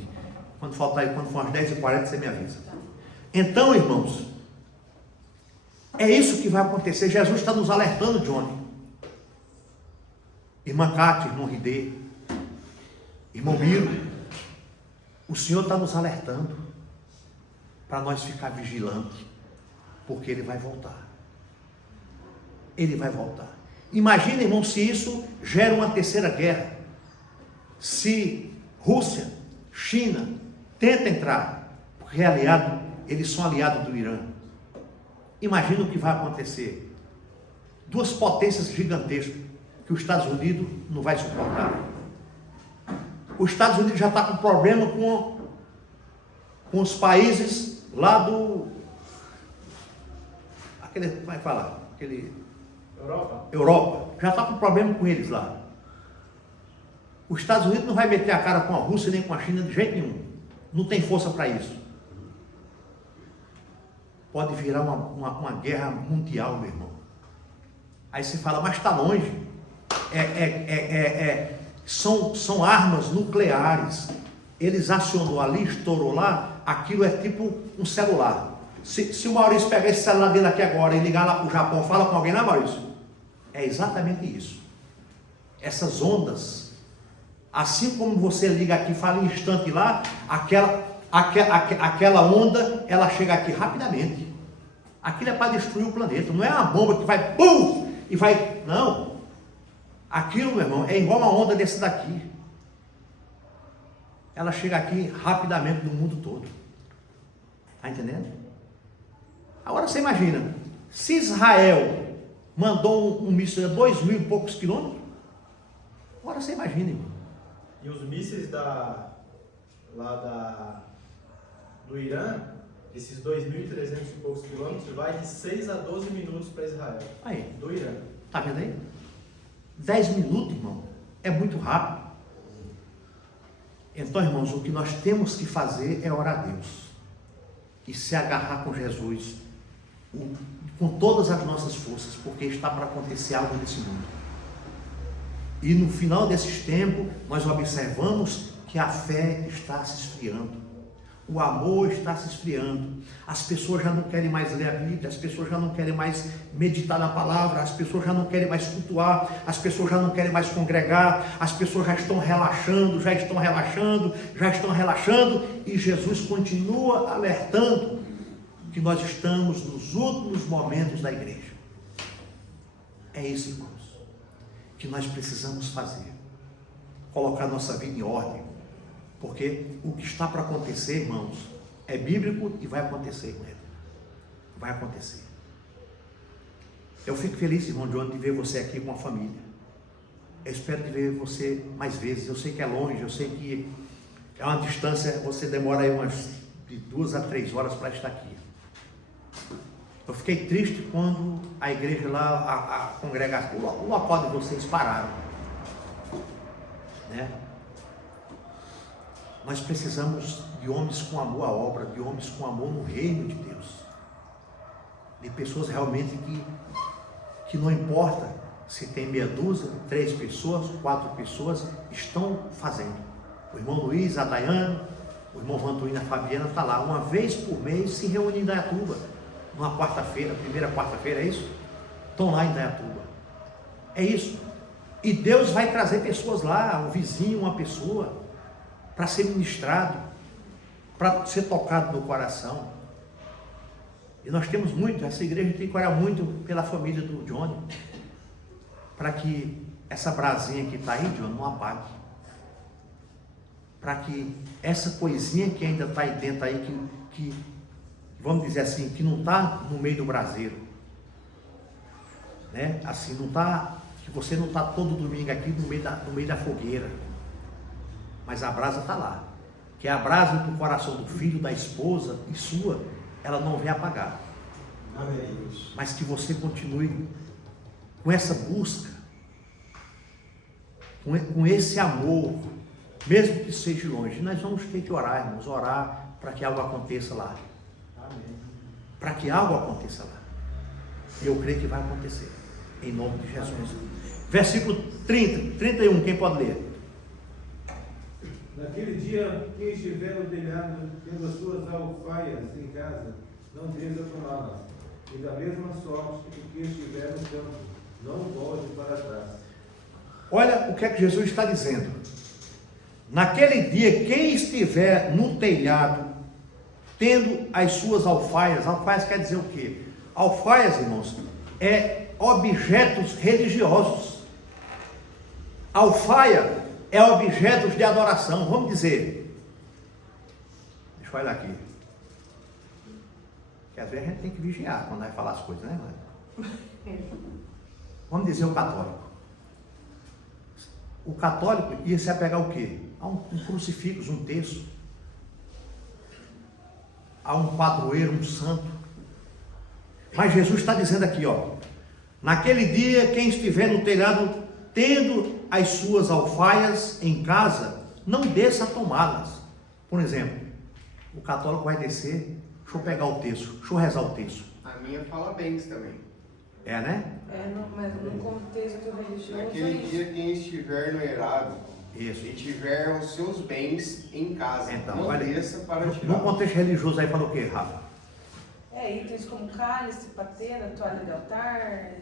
Quando faltar aí, quando for às 10h40, você me avisa. Tá. Então, irmãos, é isso que vai acontecer. Jesus está nos alertando, Johnny. Irmã Cátia, irmão Ridê, irmão Miro, o Senhor está nos alertando para nós ficar vigilantes, porque Ele vai voltar. Ele vai voltar. Imagina, irmão, se isso gera uma terceira guerra. Se Rússia, China, tenta entrar, porque eles são aliados do Irã. Imagina o que vai acontecer. Duas potências gigantescas que os Estados Unidos não vai suportar. Os Estados Unidos já está com problema com os países lá do... como é que fala? Europa. Já está com problema com eles lá. Os Estados Unidos não vai meter a cara com a Rússia nem com a China de jeito nenhum. Não tem força para isso. Pode virar uma guerra mundial, meu irmão. Aí você fala, mas está longe. São armas nucleares. Eles acionou ali, estourou lá, aquilo é tipo um celular. Se o Maurício pegar esse celular dele aqui agora e ligar lá para o Japão, fala com alguém lá, Maurício? É exatamente isso. Essas ondas, assim como você liga aqui e fala em instante lá, aquela onda, ela chega aqui rapidamente. Aquilo é para destruir o planeta, não é uma bomba que vai pum e vai, não. Aquilo, meu irmão, é igual uma onda desse daqui. Ela chega aqui rapidamente no mundo todo. Está entendendo? Agora você imagina, se Israel mandou um míssil a 2.000 e poucos quilômetros, agora você imagina, irmão. E os mísseis do Irã, esses 2.300 e poucos quilômetros, vai de 6 a 12 minutos para Israel. Aí. Do Irã. Está vendo aí? 10 minutos, irmão, é muito rápido. Então, irmãos, o que nós temos que fazer é orar a Deus e se agarrar com Jesus com todas as nossas forças, porque está para acontecer algo nesse mundo. E no final desses tempos, nós observamos que a fé está se esfriando. O amor está se esfriando. As pessoas já não querem mais ler a Bíblia, as pessoas já não querem mais meditar na palavra, as pessoas já não querem mais cultuar, as pessoas já não querem mais congregar, as pessoas já estão relaxando, e Jesus continua alertando que nós estamos nos últimos momentos da igreja. É isso, irmãos, que nós precisamos fazer. Colocar nossa vida em ordem. Porque o que está para acontecer, irmãos, é bíblico e vai acontecer com ele. Vai acontecer. Eu fico feliz, irmão Johnny, de ver você aqui com a família. Eu espero de ver você mais vezes. Eu sei que é longe, eu sei que é uma distância, você demora aí umas de 2 a 3 horas para estar aqui. Eu fiquei triste quando a igreja lá, a congregação, o local de vocês pararam. Né? Nós precisamos de homens com amor à obra, de homens com amor no reino de Deus. De pessoas realmente que não importa se tem meia dúzia, 3 pessoas, 4 pessoas, estão fazendo. O irmão Luiz, a Daiane, o irmão Vantuíno, a Fabiana, está lá. Uma vez por mês se reúnem em Indaiatuba. Numa quarta-feira, primeira quarta-feira, é isso? Estão lá em Indaiatuba. É isso. E Deus vai trazer pessoas lá, um vizinho, uma pessoa, para ser ministrado, para ser tocado no coração. E nós temos muito, essa igreja tem que orar muito pela família do Johnny, para que essa brasinha que está aí, Johnny, não apague. Para que essa coisinha que ainda está aí dentro aí, que vamos dizer assim, que não está no meio do braseiro, né? Assim, não está, que você não está todo domingo aqui no meio da fogueira, mas a brasa está lá, que é a brasa do coração do filho, da esposa e sua, ela não vai apagar. Amém. Mas que você continue com essa busca, com esse amor, mesmo que seja longe. Nós vamos ter que orar, irmãos, orar para que algo aconteça lá. Para que algo aconteça lá. E eu creio que vai acontecer, em nome de Jesus. Versículo 31, quem pode ler? Naquele dia, quem estiver ordenado tendo as suas alfaias em casa, não desça com alas, e da mesma sorte o que estiver no campo, não volte para trás. Olha o que é que Jesus está dizendo. Naquele dia, quem estiver no telhado, tendo as suas alfaias quer dizer o quê? Alfaias, irmãos, é objetos religiosos. Alfaia é objetos de adoração. Vamos dizer, deixa eu olhar aqui, que às vezes a gente tem que vigiar quando vai falar as coisas, né, mãe? Vamos dizer o católico. O católico ia se apegar o quê? A um crucifixo, um terço, a um padroeiro, um santo. Mas Jesus está dizendo aqui, ó, naquele dia quem estiver no telhado tendo as suas alfaias em casa, não desça a tomá-las. Por exemplo, o católico vai descer, deixa eu pegar o terço, deixa eu rezar o terço. A minha fala bens também. É, né? Mas no contexto religioso. Naquele dia quem estiver no eirado Isso. e tiver os seus bens em casa, Então, não olha, desça para no tirar. contexto religioso aí falou o quê, Rafa? Itens como cálice, pateira, toalha de altar,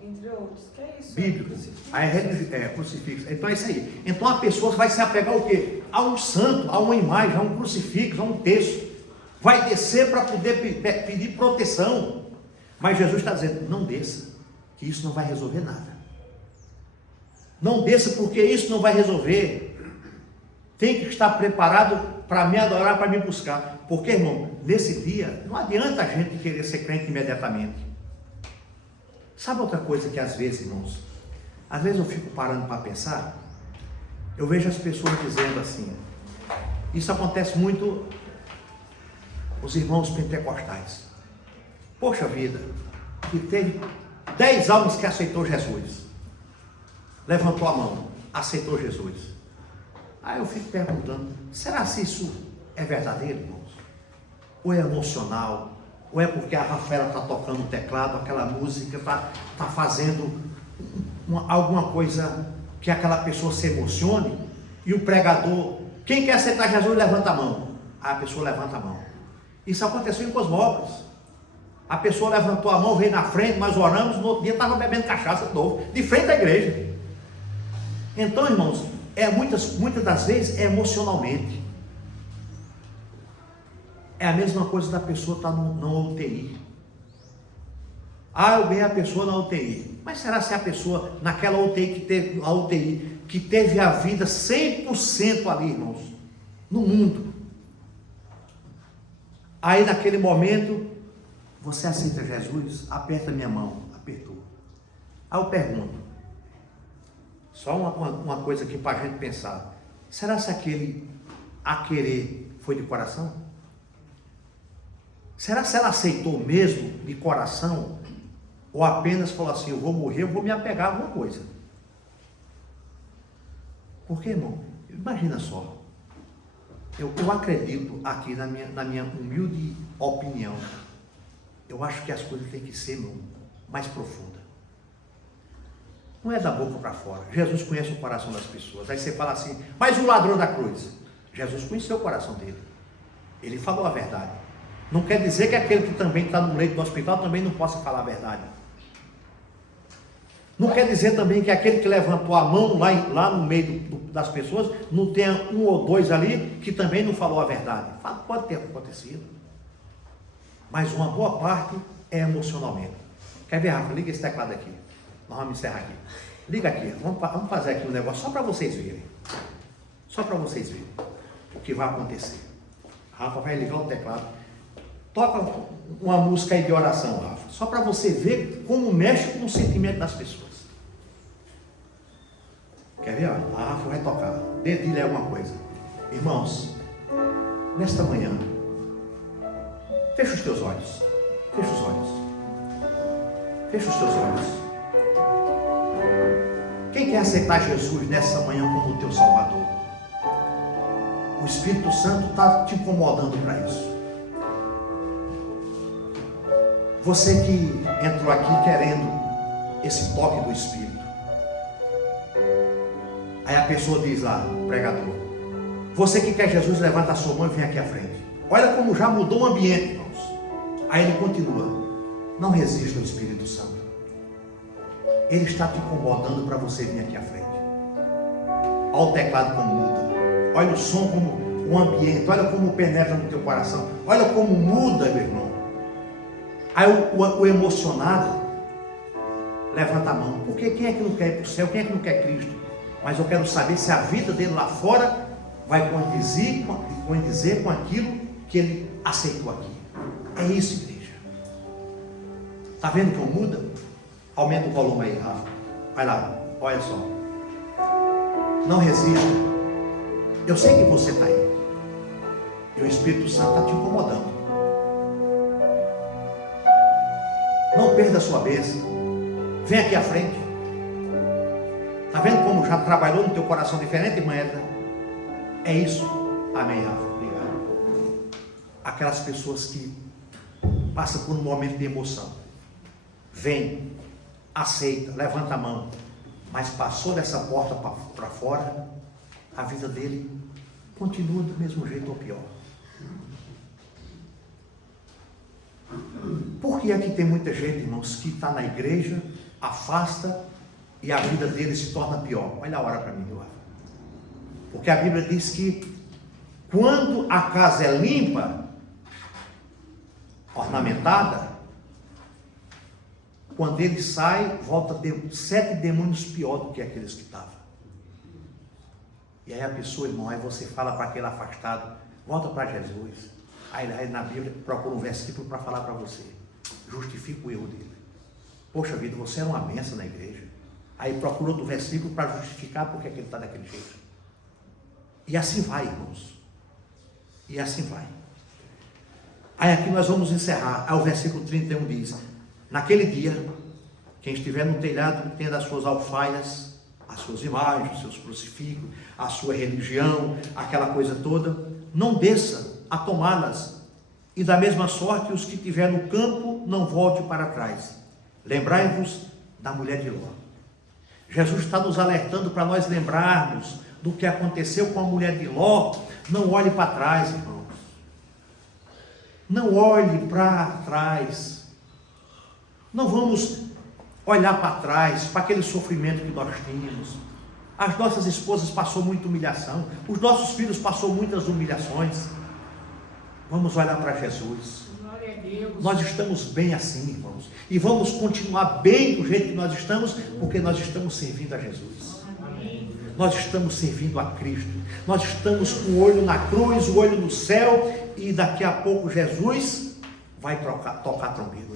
entre outros. Que é isso? Bíblico. Aí crucifixo. Então é isso aí. Então a pessoa vai se apegar o quê? A um santo, a uma imagem, a um crucifixo, a um terço. Vai descer para poder pedir proteção. Mas Jesus está dizendo, não desça, que isso não vai resolver nada. Não desça porque isso não vai resolver. Tem que estar preparado para me adorar, para me buscar. Porque, irmão, nesse dia, não adianta a gente querer ser crente imediatamente. Sabe outra coisa que às vezes, irmãos, às vezes eu fico parando para pensar, eu vejo as pessoas dizendo assim, isso acontece muito os irmãos pentecostais. Poxa vida, que teve 10 almas que aceitou Jesus. Levantou a mão, aceitou Jesus. Aí eu fico perguntando, será se isso é verdadeiro, irmãos? Ou é emocional? Ou é porque a Rafaela está tocando o teclado, aquela música está fazendo alguma coisa que aquela pessoa se emocione? E o pregador, quem quer aceitar Jesus, levanta a mão. Aí a pessoa levanta a mão. Isso aconteceu em Cosmópolis. A pessoa levantou a mão, veio na frente, nós oramos, no outro dia estava bebendo cachaça de novo, de frente à igreja. Então, irmãos, muitas das vezes é emocionalmente. É a mesma coisa da pessoa estar na UTI. Eu ganhei a pessoa na UTI. Mas será se a pessoa, naquela UTI, que teve a vida 100% ali, irmãos, no mundo. Aí naquele momento, você aceita Jesus? Aperta minha mão. Apertou. Aí eu pergunto, só uma coisa aqui para a gente pensar. Será se aquele a querer foi de coração? Será se ela aceitou mesmo de coração? Ou apenas falou assim, eu vou morrer, eu vou me apegar a alguma coisa? Porque, irmão, imagina só. Eu acredito aqui na minha humilde opinião. Eu acho que as coisas têm que ser, irmão, mais profundas. Não é da boca para fora. Jesus conhece o coração das pessoas. Aí você fala assim, mas o ladrão da cruz? Jesus conheceu o coração dele. Ele falou a verdade. Não quer dizer que aquele que também está no leito do hospital também não possa falar a verdade. Não quer dizer também que aquele que levantou a mão lá no meio das pessoas, não tenha um ou dois ali que também não falou a verdade. Pode ter acontecido. Mas uma boa parte é emocionalmente. Quer ver, Rafa? Liga esse teclado aqui. Nós vamos encerrar aqui. Liga aqui. Vamos fazer aqui um negócio só para vocês verem. Só para vocês verem o que vai acontecer. Rafa vai ligar o teclado. Toca uma música aí de oração, Rafa. Só para você ver como mexe com o sentimento das pessoas. Quer ver? A Rafa vai tocar. Dedilha alguma coisa. Irmãos, nesta manhã, fecha os teus olhos. Fecha os olhos. Fecha os teus olhos. Quem quer aceitar Jesus nessa manhã como o teu Salvador? O Espírito Santo está te incomodando para isso. Você que entrou aqui querendo esse toque do Espírito. Aí a pessoa diz lá, o pregador, você que quer Jesus, levanta a sua mão e vem aqui à frente. Olha como já mudou o ambiente, irmãos. Aí ele continua: não resista ao Espírito Santo. Ele está te incomodando para você vir aqui à frente. Olha o teclado como muda. Olha o som, como o ambiente. Olha como penetra no teu coração. Olha como muda, meu irmão. Aí o emocionado levanta a mão. Porque quem é que não quer ir para o céu? Quem é que não quer Cristo? Mas eu quero saber se a vida dele lá fora vai condizer com aquilo que ele aceitou aqui. É isso, igreja. Está vendo como muda? Aumenta o volume aí, Rafa. Vai lá, olha só. Não resista. Eu sei que você está aí. E o Espírito Santo está te incomodando. Não perda a sua bênção. Vem aqui à frente. Está vendo como já trabalhou no teu coração diferente, irmã Edna? É isso. Amém, Rafa. Obrigado. Aquelas pessoas que passam por um momento de emoção. Vem, aceita, levanta a mão. Mas passou dessa porta para fora, a vida dele continua do mesmo jeito ou pior. Por que é que tem muita gente, irmãos, que está na igreja, afasta e a vida dele se torna pior? Olha a hora para mim, Rafa. Porque a Bíblia diz que quando a casa é limpa, ornamentada, quando ele sai, volta 7 demônios pior do que aqueles que estavam. E aí a pessoa, irmão, aí você fala para aquele afastado, volta para Jesus. Aí na Bíblia procura um versículo para falar para você. Justifica o erro dele. Poxa vida, você era uma benção na igreja. Aí procura outro versículo para justificar porque é que ele está daquele jeito. E assim vai, irmãos. E assim vai. Aí aqui nós vamos encerrar. Aí o versículo 31 diz: naquele dia, quem estiver no telhado tendo as suas alfaias, as suas imagens, os seus crucifixos, a sua religião, aquela coisa toda, não desça a tomá-las. E da mesma sorte, os que estiver no campo, não volte para trás. Lembrai-vos da mulher de Ló. Jesus está nos alertando para nós lembrarmos do que aconteceu com a mulher de Ló. Não olhe para trás, irmãos. Não olhe para trás. Não vamos olhar para trás, para aquele sofrimento que nós tínhamos. As nossas esposas passou muita humilhação. Os nossos filhos passou muitas humilhações. Vamos olhar para Jesus. Glória a Deus. Nós estamos bem assim, irmãos. E vamos continuar bem do jeito que nós estamos, porque nós estamos servindo a Jesus. Amém. Nós estamos servindo a Cristo. Nós estamos com o olho na cruz, o olho no céu, e daqui a pouco Jesus vai tocar a trombeta.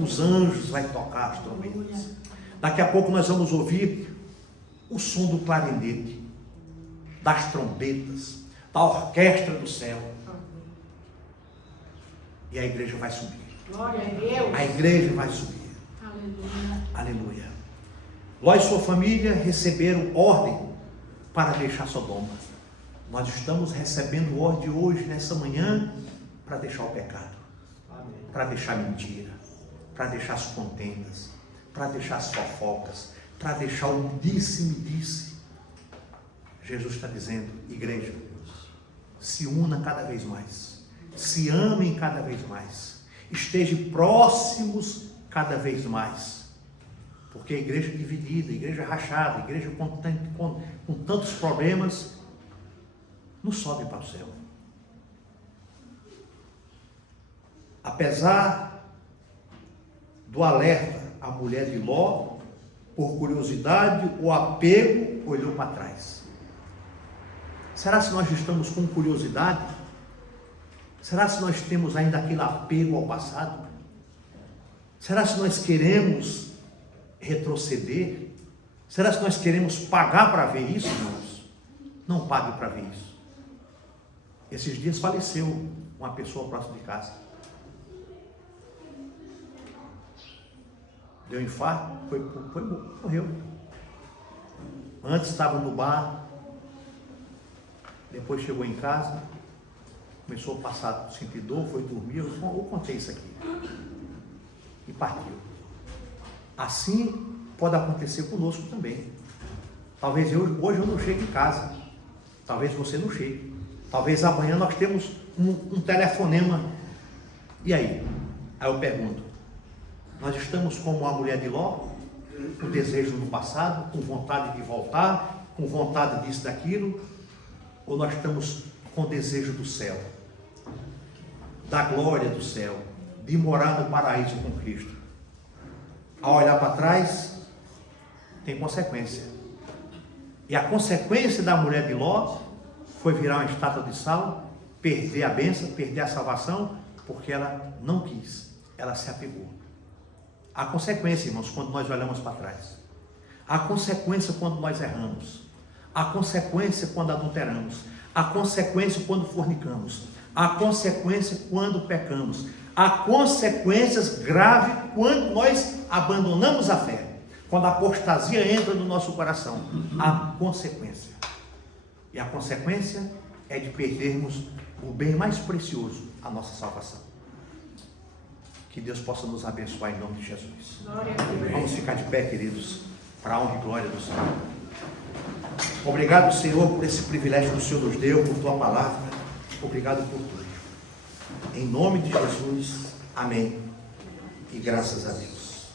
Os anjos vão tocar as trombetas. Daqui a pouco nós vamos ouvir o som do clarinete, das trombetas, da orquestra do céu. E a igreja vai subir. Glória a Deus. A igreja vai subir. Aleluia. Aleluia. Ló e sua família receberam ordem para deixar Sodoma. Nós estamos recebendo ordem hoje, nessa manhã, para deixar o pecado, para deixar a mentira, para deixar as contendas, para deixar as fofocas, para deixar o disse-me-disse. Jesus está dizendo: igreja, se una cada vez mais, se amem cada vez mais, estejam próximos cada vez mais, porque a igreja dividida, a igreja rachada, a igreja com tantos problemas, não sobe para o céu. Apesar do alerta, a mulher de Ló, por curiosidade ou apego, olhou para trás. Será se nós estamos com curiosidade? Será se nós temos ainda aquele apego ao passado? Será se nós queremos retroceder? Será se nós queremos pagar para ver isso, irmãos? Não pague para ver isso. Esses dias faleceu uma pessoa próxima de casa. Deu infarto, morreu. Antes estava no bar, depois chegou em casa, começou a passar, sentir dor, foi dormir. Eu contei isso aqui. E partiu. Assim pode acontecer conosco também. Talvez hoje eu não chegue em casa. Talvez você não chegue. Talvez amanhã nós temos um telefonema. E aí? Aí eu pergunto, nós estamos como a mulher de Ló, com desejo no passado, com vontade de voltar, com vontade disso, daquilo, ou nós estamos com desejo do céu, da glória do céu, de morar no paraíso com Cristo? Ao olhar para trás, tem consequência. E a consequência da mulher de Ló foi virar uma estátua de sal, perder a bênção, perder a salvação, porque ela não quis, ela se apegou. Há consequência, irmãos, quando nós olhamos para trás. Há consequência quando nós erramos. Há consequência quando adulteramos. Há consequência quando fornicamos. Há consequência quando pecamos. Há consequências graves quando nós abandonamos a fé. Quando a apostasia entra no nosso coração. Há consequência. E a consequência é de perdermos o bem mais precioso, a nossa salvação. Que Deus possa nos abençoar em nome de Jesus. Vamos ficar de pé, queridos, para a honra e glória do Senhor. Obrigado, Senhor, por esse privilégio que o Senhor nos deu, por Tua palavra. Obrigado por tudo. Em nome de Jesus, amém. E graças a Deus.